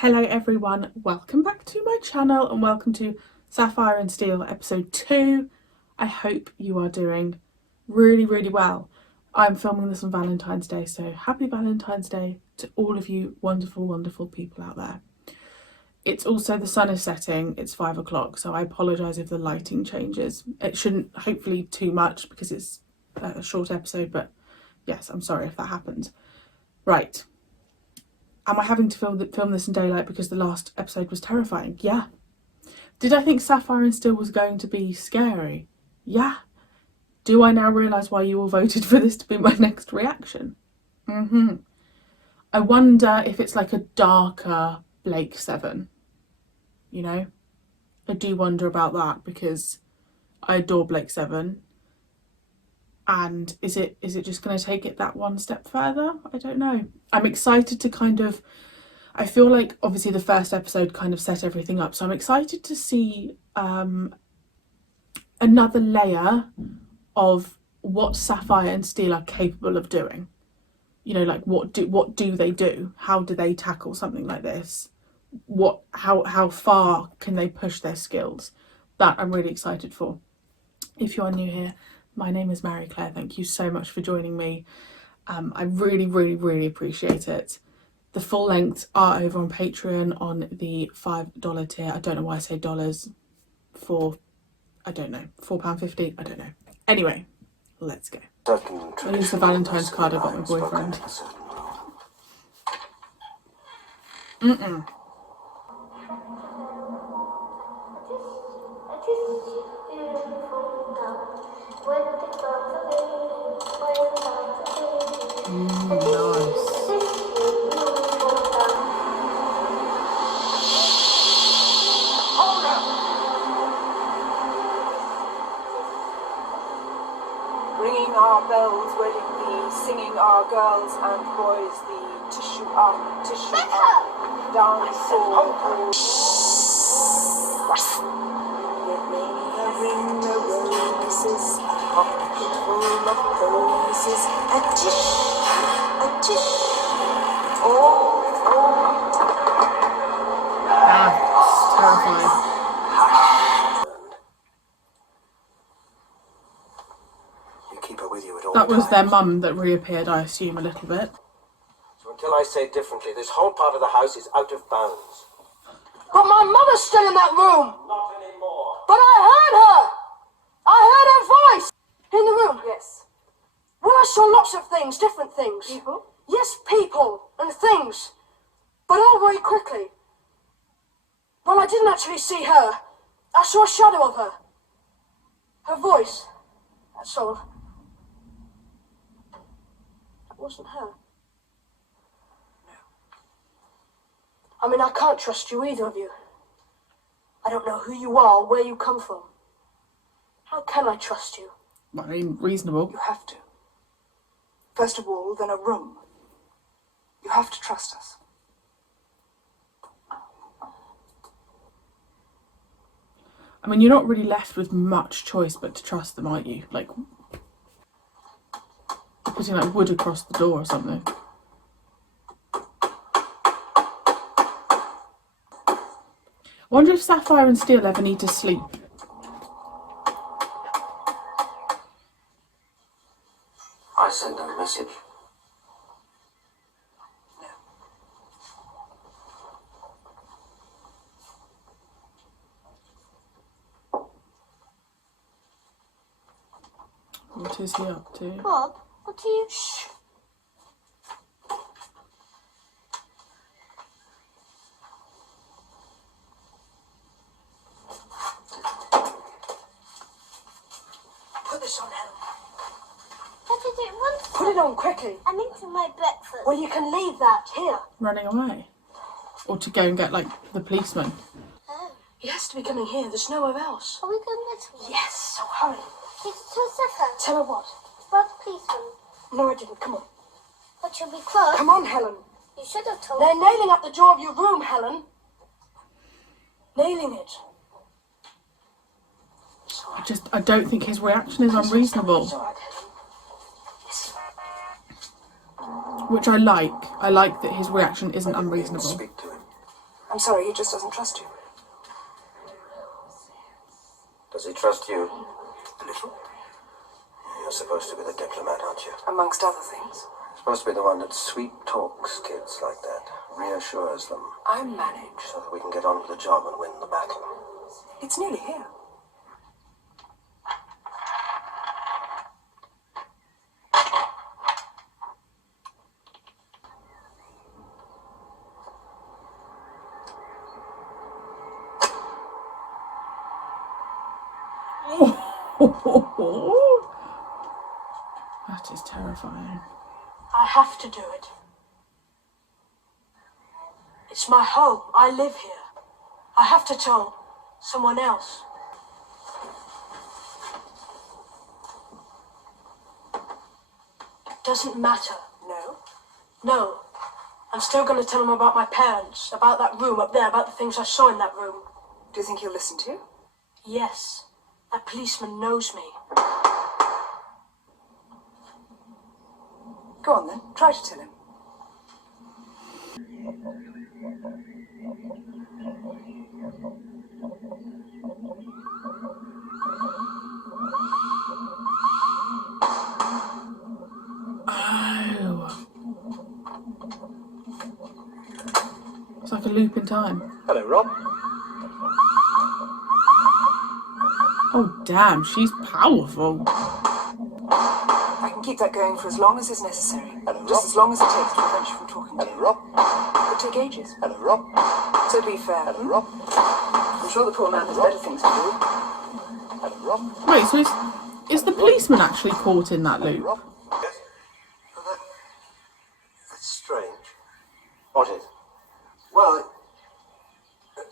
Hello everyone, welcome back to my channel and welcome to Sapphire and Steel episode 2. I hope you are doing really well. I'm filming this on Valentine's Day, so happy Valentine's Day to all of you wonderful people out there. It's also, the sun is setting, it's 5 o'clock, so I apologise if the lighting changes. It shouldn't, hopefully too much because it's a short episode, but yes, I'm sorry if that happens. Right. Am I having to film this in daylight because the last episode was terrifying? Yeah. Did I think Sapphire and Steel was going to be scary? Yeah. Do I now realise why you all voted for this to be my next reaction? I wonder if it's like a darker Blake 7. You know? I do wonder about that because I adore Blake 7. And is it just going to take it that one step further? I don't know. I'm excited to kind of, I feel like obviously the first episode kind of set everything up. So I'm excited to see another layer of what Sapphire and Steel are capable of doing. You know, like what do they do? How do they tackle something like this? How far can they push their skills? That I'm really excited for. If you are new here, my name is Marie-Clare. Thank you so much for joining me. I really appreciate it. The full lengths are over on Patreon on the $5 tier. I don't know why I say dollars. I don't know, £4.50, I don't know. Anyway, let's go. I use the Valentine's card I got my boyfriend. Nice. Ringing our bells, wedding thee, singing our girls and boys thee, tissue up, dance all. Give me a ring of roses, a pocket full of posies, a tish, oh. That's terrifying. That was their mum that reappeared, I assume, a little bit. So until I say differently, this whole part of the house is out of bounds. But my mother's still in that room! Not anymore. But I heard her! I heard her voice! In the room, yes. Well, I saw lots of things, different things. People? Yes, people and things. But all very quickly. Well, I didn't actually see her. I saw a shadow of her. Her voice. That's all. That wasn't her. No. I mean, I can't trust you, either of you. I don't know who you are, where you come from. How can I trust you? I mean, reasonable. You have to. First of all, then a room. You have to trust us. I mean, you're not really left with much choice but to trust them, aren't you? Like, putting like wood across the door or something. I wonder if Sapphire and Steel ever need to sleep. I send a message. What is he up to? Bob, what are you... Shh. Put this on, Helen. What did it want? Put it on quickly. I'm eating my breakfast. Well, you can leave that here. Running away? Or to go and get, like, the policeman? Oh. He has to be coming here. There's nowhere else. Are we going this way? Yes, so hurry. It's to Sapphire. Tell her what? About the policeman. No, I didn't. Come on. But you'll be cross. Come on, Helen. You should have told They're me. nailing up the door of your room, Helen. Nailing it. I don't think his reaction is unreasonable. It's all right, Helen. Yes. Which I like. I like that his reaction isn't unreasonable. Speak to him. I'm sorry, he just doesn't trust you. Does he trust you? A little. You're supposed to be the diplomat, aren't you? Amongst other things. You're supposed to be the one that sweet talks kids like that, reassures them, I manage. so that we can get on with the job and win the battle. It's nearly here. That is terrifying. I have to do it. It's my home. I live here. I have to tell someone else. It doesn't matter. No? No. I'm still going to tell him about my parents, about that room up there, about the things I saw in that room. Do you think he'll listen to you? Yes. That policeman knows me. Go on then. Try to tell him. Oh. It's like a loop in time. Hello, Rob. Oh damn, she's powerful. I can keep that going for as long as is necessary. Hello, Just Rob. as long as it takes to prevent you from talking to Hello, you. Rob. It could take ages. Hello, Rob. So be fair. Hello, Rob. I'm sure the poor man has better things to do. Hello, Rob. Wait, so is the policeman actually caught in that loop? Rob. Yes. Oh, that's strange. What is? Well, it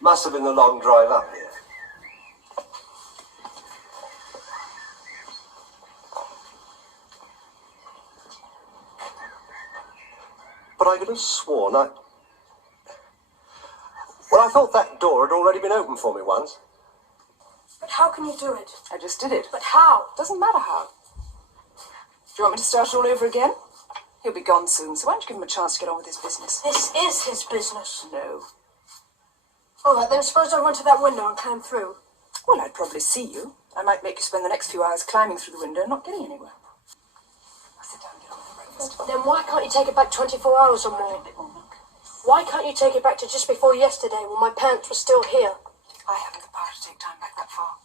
must have been the long drive up here. But I could have sworn I thought that door had already been opened for me once. But how can you do it? I just did it. But how? Doesn't matter how. Do you want me to start all over again? He'll be gone soon, so why don't you give him a chance to get on with his business? This is his business. No. All right, then suppose I run to that window and climb through. Well, I'd probably see you. I might make you spend the next few hours climbing through the window and not getting anywhere. I'll sit down and get on with the breakfast. Then why can't you take it back 24 hours or more? Why can't you take it back to just before yesterday when my parents were still here? I haven't the power to take time back that far.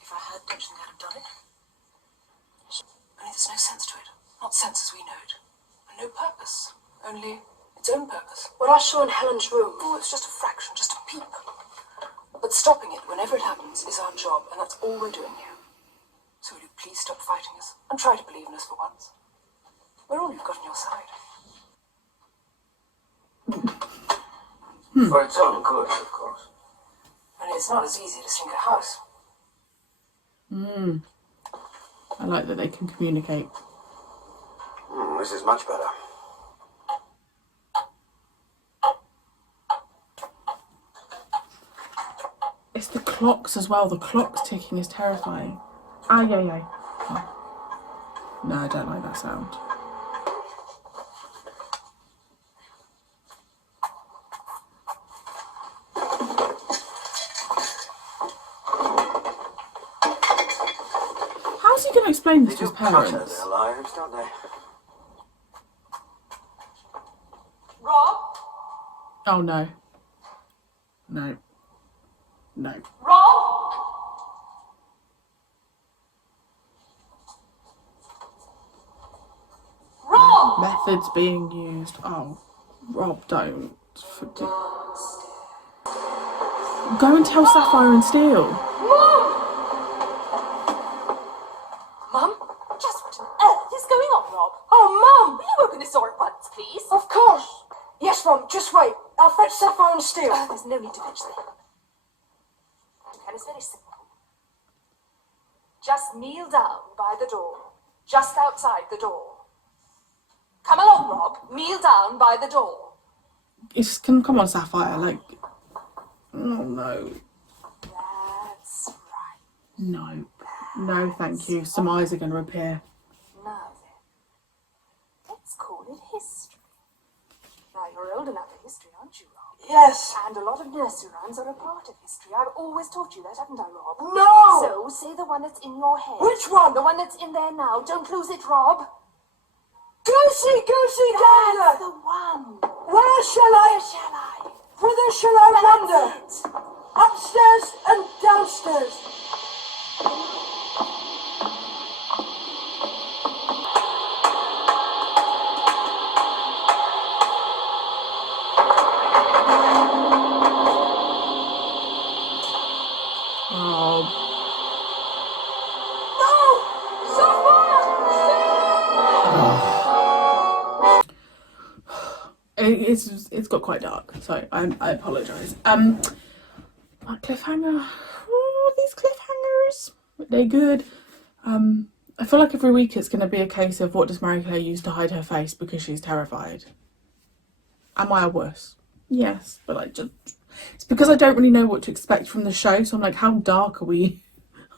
If I had, don't you think I'd have done it? Only there's no sense to it. Not sense as we know it. And no purpose. Only its own purpose. What I saw in Helen's room, oh, it's just a fraction, just a peep. But stopping it whenever it happens is our job, and that's all we're doing here. So will you please stop fighting us and try to believe in us for once? We're all you've got on your side. For its own good, of course. Only it's not as easy to sink a house. I like that they can communicate. This is much better. It's the clocks as well. The clocks ticking is terrifying. Ah, yeah. Oh. No, I don't like that sound. How's he going to explain this to his Clutter parents? their lives, don't they? Rob? Oh no. No. No. Rob? Rob! Methods being used. Oh, Rob, don't. Go and tell Sapphire and Steel. Mum? Just what on earth is going on, Rob? Oh, Mum! Will you open this door at once, please? Of course! Yes, Mum, just wait. I'll fetch Sapphire and Steel. There's no need to fetch them. And it's very simple. Just kneel down by the door. Just outside the door. Come along, Rob. Kneel down by the door. Come on, Sapphire. Like, oh no, That's right. no, thank you. Some eyes are going to appear. Now then, let's call it history. Now You're old enough for history, aren't you, Rob? Yes. And a lot of nursery rhymes are a part of history. I've always taught you that, haven't I, Rob? No! So, say the one that's in your head. Which one? The one that's in there now. Don't lose it, Rob. Goosey, goosey That's gander! the one. Where shall I? Whither shall I wander? That's it. Upstairs and downstairs. Oh, it's got quite dark, so I apologise. That cliffhanger. Oh, these cliffhangers, they're good. I feel like every week it's going to be a case of what does Marie-Clare use to hide her face because she's terrified. Am I worse? Yes, but it's because I don't really know what to expect from the show, so I'm like, how dark are we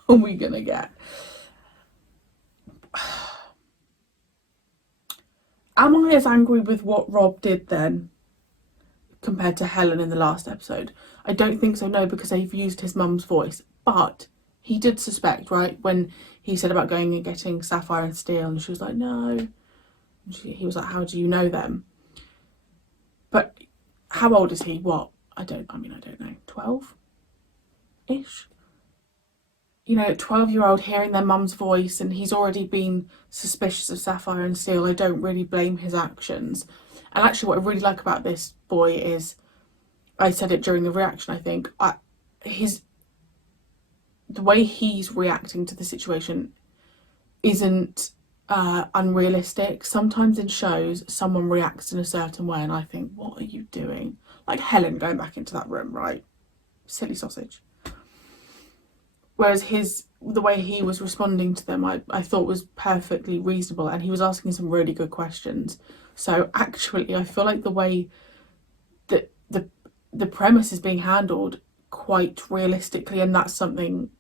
gonna get? Am I as angry with what Rob did then compared to Helen in the last episode? I don't think so, no, because they've used his mum's voice, but he did suspect, right, when he said about going and getting Sapphire and Steel, and she was like, no, and he was like, how do you know them? But how old is he? What? I don't know, 12-ish? You know, 12-year-old hearing their mum's voice, and he's already been suspicious of Sapphire and Steel. I don't really blame his actions. And actually what I really like about this boy is, I said it during the reaction, I think, the way he's reacting to the situation isn't unrealistic. Sometimes in shows, someone reacts in a certain way and I think, what are you doing? Like Helen going back into that room, right? Silly sausage. Whereas the way he was responding to them, I thought was perfectly reasonable, and he was asking some really good questions. So actually, I feel like the way that the premise is being handled quite realistically, and that's something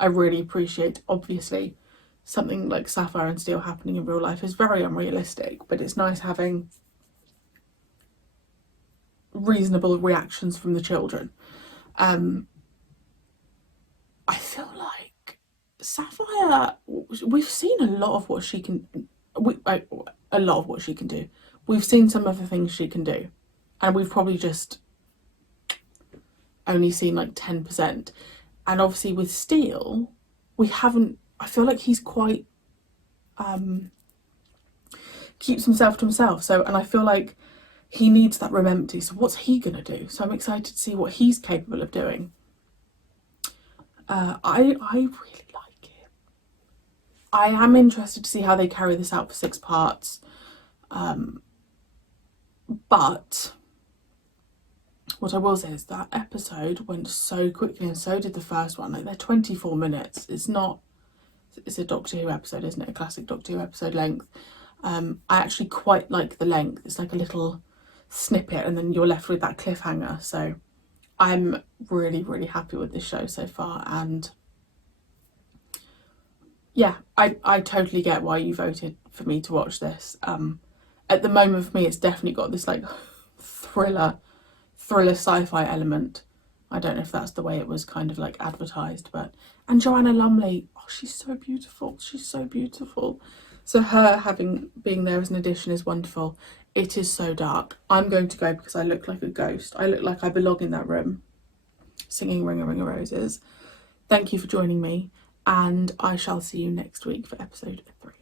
I really appreciate. Obviously, something like Sapphire and Steel happening in real life is very unrealistic, but it's nice having reasonable reactions from the children. I feel like Sapphire, we've seen a lot of what she can do. We've seen some of the things she can do, and we've probably just only seen like 10%. And obviously with Steel, we haven't, I feel like he's quite keeps himself to himself, so, and I feel like he needs that room empty, so what's he gonna do? So I'm excited to see what he's capable of doing. I really like it. I am interested to see how they carry this out for 6 parts. But what I will say is that episode went so quickly, and so did the first one. Like, they're 24 minutes. It's a Doctor Who episode, isn't it? A classic Doctor Who episode length. I actually quite like the length. It's like a little snippet and then you're left with that cliffhanger. So I'm really, really happy with this show so far, and yeah, I totally get why you voted for me to watch this. At the moment for me, it's definitely got this like thriller sci-fi element. I don't know if that's the way it was kind of like advertised, but, and Joanna Lumley, oh, she's so beautiful. So her being there as an addition is wonderful. It is so dark. I'm going to go because I look like a ghost. I look like I belong in that room singing Ring a Ring of Roses. Thank you for joining me, and I shall see you next week for episode 3.